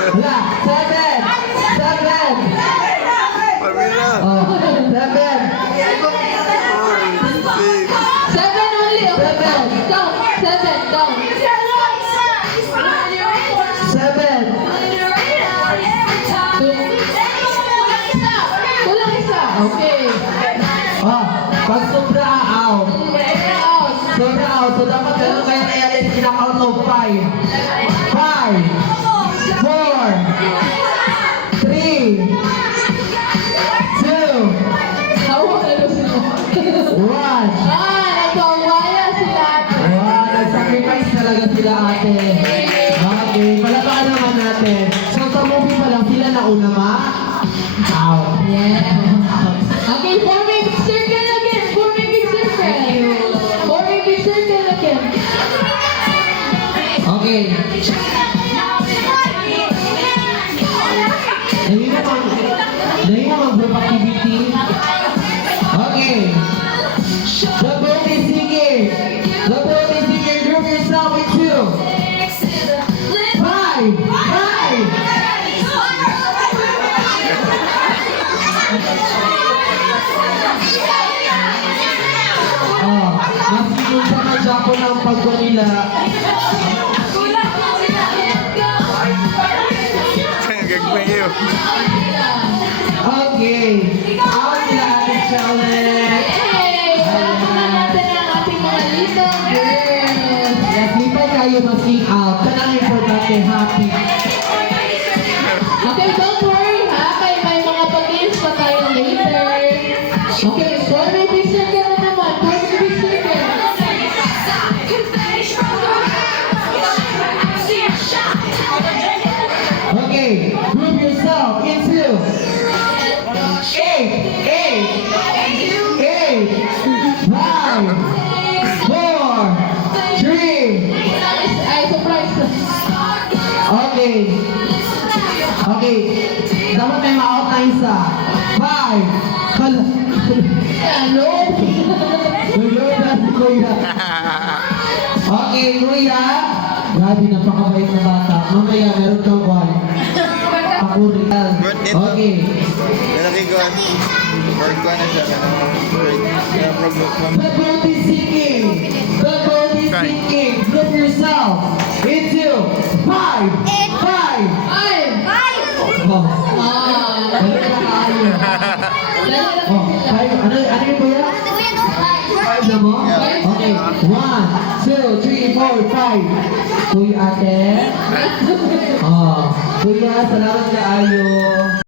Wala. 7. 7. Pamira. Oh, 7. 7 only. Okay, down. 7, down. 7. Kulang isa. Okay. Oh, pag sobra out. Out. Sobra out. So dapat ganun kayo na-alis kinakount of 5. 5. 4. 3. 2. Hawa na lang sila. 1. Nagpawaya sila. Wow, nag-sacrifice talaga sila ate. Okay, palabaan naman natin. So sa movie pa lang sila nauna out. Yeah. Okay, forming big circle again. Forming big circle. Forming big circle again. Okay. Dahil mo mag-group activity. Okay. The boat is singing. The boat is singing. Group yourself with 2. 5. 5. Oh, mas sa Japan ang pagko nila. Gagmayo. Okay. Out sila ate Charlotte. Hey! Salamat natin ang ating mga little girls. Yes, di pa kayo mag-sing out. Kanang importante, happy. Okay, don't worry ha. May mga pag-games pa tayo later. Okay, forming big circle na naman. Forming big circle. Okay, group yourself into 8, 5, 4, 3. Ay, surprise. Okay. Okay. Dapat may ma-out na isa. 5. Hala. Ano? Nag-load na si Kuya. Okay, Kuya. Grabe, napakabait na bata. Mamaya, meron kang one. Pakuritan. Okay. Lalaki ko. Work ko na siya. The boat is sinking. The boat is sinking. Group yourself into 5. 5. Ay! Oh. Ah! Meron na kayo. Oh, 5. Ano yung Kuya? 5 na mo? Okay. 1, 2, 3, 4, 5. Kuya ate. Oh. Kuya, salamat ka ayo.